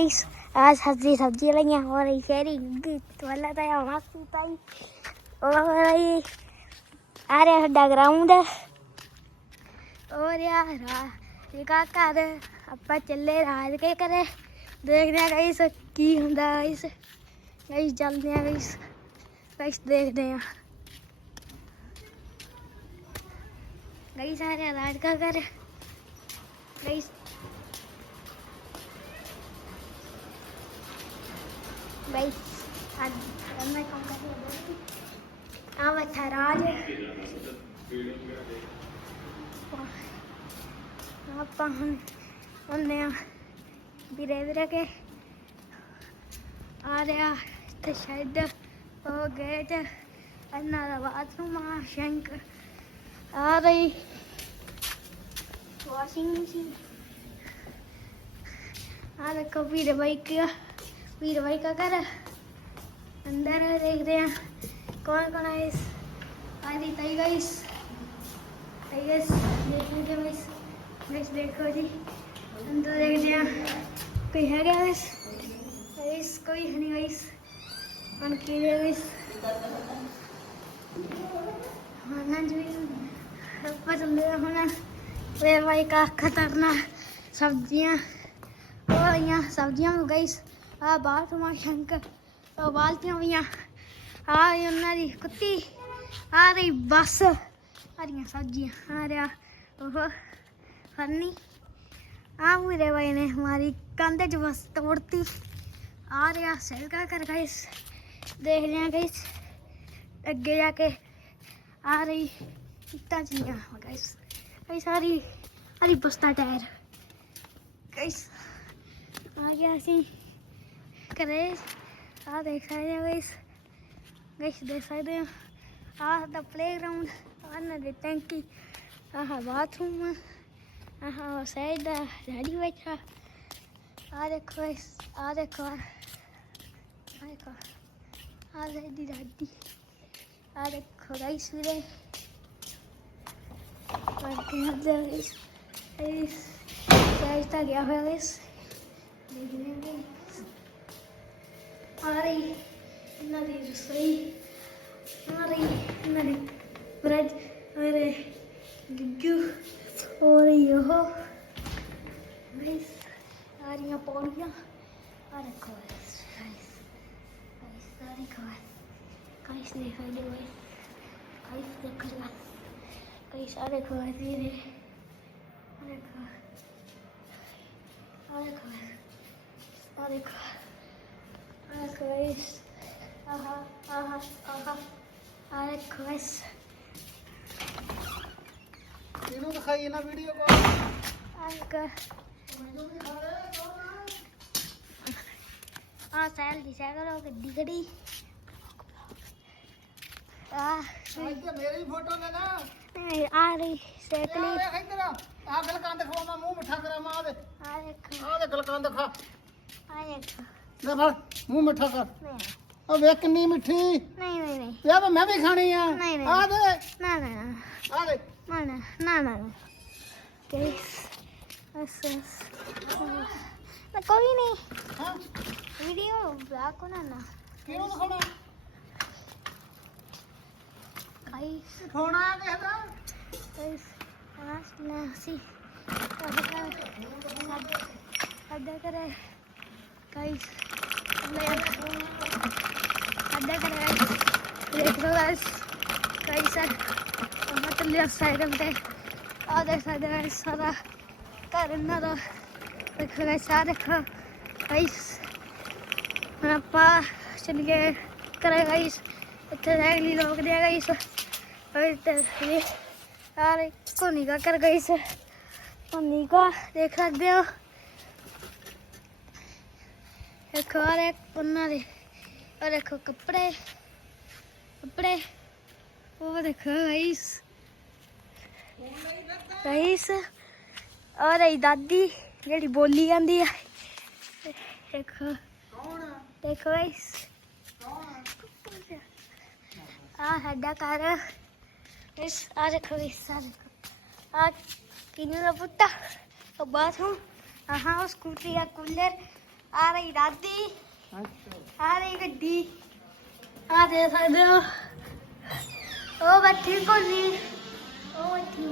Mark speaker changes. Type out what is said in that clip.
Speaker 1: Guys ਆ ਸਬਜ਼ੀ ਸਬਜ਼ੀ ਲਈਆਂ ਹੋ ਰਹੀ ਸ਼ੇਰੀ ਤੋਲਾ ਤਾਂ ਆ ਮਾਸੀ ਪਾਈ ਉਹ ਰਹੀ ਆ ਰਿਹਾ ਸਾਡਾ ਗਰਾਊਂਡ ਔਰ ਯਾਰ ਇਹ ਕਾ ਕਰ ਆਪਾਂ ਚੱਲੇ ਰਾਜ ਕੇ ਕਰੇ ਦੇਖਦੇ ਆ ਗਾਇਸ ਕੀ ਹੁੰਦਾ ਗਾਇਸ ਗਾਇਸ ਚੱਲਦੇ ਆ ਗਾਇਸ ਗਾਇਸ ਦੇਖਦੇ ਆ ਗਾਇਸ ਆ ਰਿਹਾ ਰਾਜ ਕਾ ਕਰ ਅੱਜ ਮੈਂ ਕੰਮ ਕਰ ਰਿਹਾ ਆ ਬੈਠਾ ਰਾਜ। ਆਪਾਂ ਹੁਣ ਹੁੰਦੇ ਵੀਰੇ ਵੀਰੇ ਕੇ। ਆ ਰਿਹਾ ਤੇ ਸ਼ਾਇਦ ਉਹ ਗੇਟ ਅੰਨਾ ਦਾ ਬਾਥਰੂਮ ਆ ਸ਼ੰਕ ਆ ਰਹੀ। ਵਾਸ਼ਿੰਗ ਮਸ਼ੀਨ ਆ ਦੇਖੋ ਵੀਰੇ ਬਾਈ वीर भाई का घर अंदर देख रहे हैं कौन कौन है इस आदि तई गाइस तई गाइस देख लीजिए गाइस गाइस देखो जी अंदर देख रहे हैं कोई है क्या गाइस गाइस कोई है नहीं गाइस ऑन कीजिए गाइस हाँ जी पसंद होना वीर भाई का खतरनाक सब्जियाँ और यहाँ सब्जियाँ गाइस ਆ ਬਾਥਰੂਮ ਸ਼ੰਕ ਉਹ ਬਾਲਟੀਆਂ ਹੋਈਆਂ ਆ ਉਹਨਾਂ ਦੀ ਕੁੱਤੀ ਆ ਰਹੀ ਬੱਸ। ਹਰੀਆਂ ਸਬਜ਼ੀਆਂ ਆ ਰਿਹਾ ਉਹ ਫੰਨੀ ਆ ਮੇਰੇ ਭਾਈ ਨੇ ਹਮਾਰੀ ਕੰਧ ਚ ਬਸ ਤੋੜਤੀ। ਆ ਰਿਹਾ ਸੈਲਕਾ ਕਰ ਗਾਈਸ ਦੇਖ ਲਿਆ ਗਾਈਸ ਅੱਗੇ ਜਾ ਕੇ ਆ ਰਹੀ ਇੱਟਾਂ ਚੀਆਂ ਗਾਈਸ ਗਾਈਸ ਸਾਰੀ ਸਾਰੀ ਬਸਤਾ ਟਾਇਰ। ਗਾਈਸ ਆ ਗਿਆ ਅਸੀਂ। ਕਰੇ। ਆ ਦੇਖ ਸਕਦੇ ਹੋ ਗਾਈਸ ਗਾਈਸ ਦੇਖ ਸਕਦੇ ਹੋ। ਆ ਦਾ ਪਲੇਗਰਾਉਂਡ ਆ ਨਾ ਦੇ ਟੈਂਕੀ ਆਹ ਬਾਥਰੂਮ ਆਹ ਸਾਈਡ ਦਾ ਡੈਡੀ ਬੈਠਾ। ਆ ਦੇਖੋ ਗਾਈਸ ਆ ਦੇਖੋ ਆ ਦੇਖੋ ਆ ਦੀ ਦਾਦੀ ਆ ਦੇਖੋ ਗਾਈਸ ਵੀਰੇ। ਕਰਕੇ ਹੱਦੇ ਗਾਈਸ ਗਾਈਸ ਗਾਈਸ ਤਾਂ ਗਿਆ ਹੋਇਆ ਗਾਈਸ ਦੇਖਦੇ ਹਾਂ guys। ਆ ਰਹੀ ਇਹਨਾਂ ਦੀ ਰਸੋਈ ਆ ਰਹੀ ਇਹਨਾਂ ਦੀ ਬ੍ਰੈਡ ਅਰੇ ਗਿੱਜੂ ਔਰ ਇਹ ਗਾਈਸ ਆ ਰਹੀਆਂ ਪੌੜੀਆਂ ਆ ਦੇਖੋ ਆ ਇਹ ਆ ਇਹ ਆ ਆ ਆ ਆ ਆਹਾ ਆਹਾ ਆ ਦੇਖੋ ਗਾਈਸ
Speaker 2: ਇਹਨੂੰ ਦਿਖਾਈ ਨਾ ਵੀਡੀਓ ਕਾਲ
Speaker 1: ਆ ਦੇਖੋ ਆ ਸਾਈਕਲ ਦੀ ਸਾਈਕਲ ਉਹ ਗੱਡੀ ਖੜੀ ਆ
Speaker 2: ਇੱਥੇ ਮੇਰੀ ਫੋਟੋ ਲੈ ਨਾ
Speaker 1: ਆ ਰਹੀ ਸਾਈਕਲ ਹੀ।
Speaker 2: ਵੇਖ ਇੱਧਰ। ਆ ਗਲਕਾਂ ਦਿਖਾਉ ਮੈਂ ਮੂੰਹ ਮਿੱਠਾ ਕਰਾਂ ਮਾਂ ਦੇ।
Speaker 1: ਆ ਦੇਖੋ।
Speaker 2: ਆ ਦੇ ਗਲਕਾਂ ਦਿਖਾ ਆ ਦੇਖੋ। ਲੈ ਫੜ ਮੂੰਹ ਮਿੱਠਾ ਕਰ। ਆ ਵੇਖ ਕਿੰਨੀ ਮਿੱਠੀ। ਨਹੀਂ ਨਹੀਂ ਨਹੀਂ। ਯਾ ਮੈਂ ਵੀ ਖਾਣੀ ਆ। ਨਹੀਂ, ਨਹੀਂ। ਆ ਦੇ। ਨਾ ਨਾ ਨਾ। ਆ ਦੇ।
Speaker 1: ਨਾ ਨਾ ਨਾ ਨਾ। ਨਾ ਗਾਇਸ ਅਸ ਨਾ ਕੋਈ ਨਹੀਂ। ਹਾਂ। ਵੀਡੀਓ ਬਲੌਗ ਕੋ ਨਾ ਕਿਹਨੂੰ ਦਿਖਾਉਣਾ? ਗਾਇਸ
Speaker 2: ਫੋਨ ਆਇਆ ਕਿਸੇ ਦਾ?
Speaker 1: ਗਾਇਸ ਆਸ ਨਾ ਸੀ ਅੱਡਾ ਕਰੇ guys ada kan guys lihat tuh guys. Guys ah, ada apa tuh lihat saya deh ada saya deh sana karena tuh lihat guys. Ah, ada kan guys kenapa sini ke karena guys. Itu saya ini lo kerja guys. और तेरे यार इसको निकाल कर गई से तो निकाल देख रख दिया ਦੇਖੋ ਆ ਉਹਨਾਂ ਦੇ ਉਹ ਦੇਖੋ ਕੱਪੜੇ ਕੱਪੜੇ ਉਹ ਦੇਖੋ ਗਾਈਸ ਗਾਈਸ ਔਰ ਇਹ ਦਾਦੀ ਜਿਹੜੀ ਬੋਲੀ ਜਾਂਦੀ ਆ ਦੇਖੋ ਕੌਣ ਦੇਖੋ ਗਾਈਸ ਕੌਣ ਆ ਸਾਡਾ ਘਰ ਇਸ ਆ ਦੇਖੋ ਇਸ ਆ ਦੇਖੋ ਆ ਕਿੰਨੂ ਦਾ ਪੁੱਤਾ ਉਹ ਬਾਥਰੂਮ ਆਹਾਂ ਉਹ ਸਕੂਟਰੀ ਆ ਕੂਲਰ ਆ ਰਹੀ ਦਾਦੀ। ਆ ਰਹੀ ਗੱਡੀ। ਆ ਦੇ ਸਕਦੇ ਹੋ। ਉਹ ਬੈਠੀ ਕੋਲੀ ਉਹ ਬੈਠੀ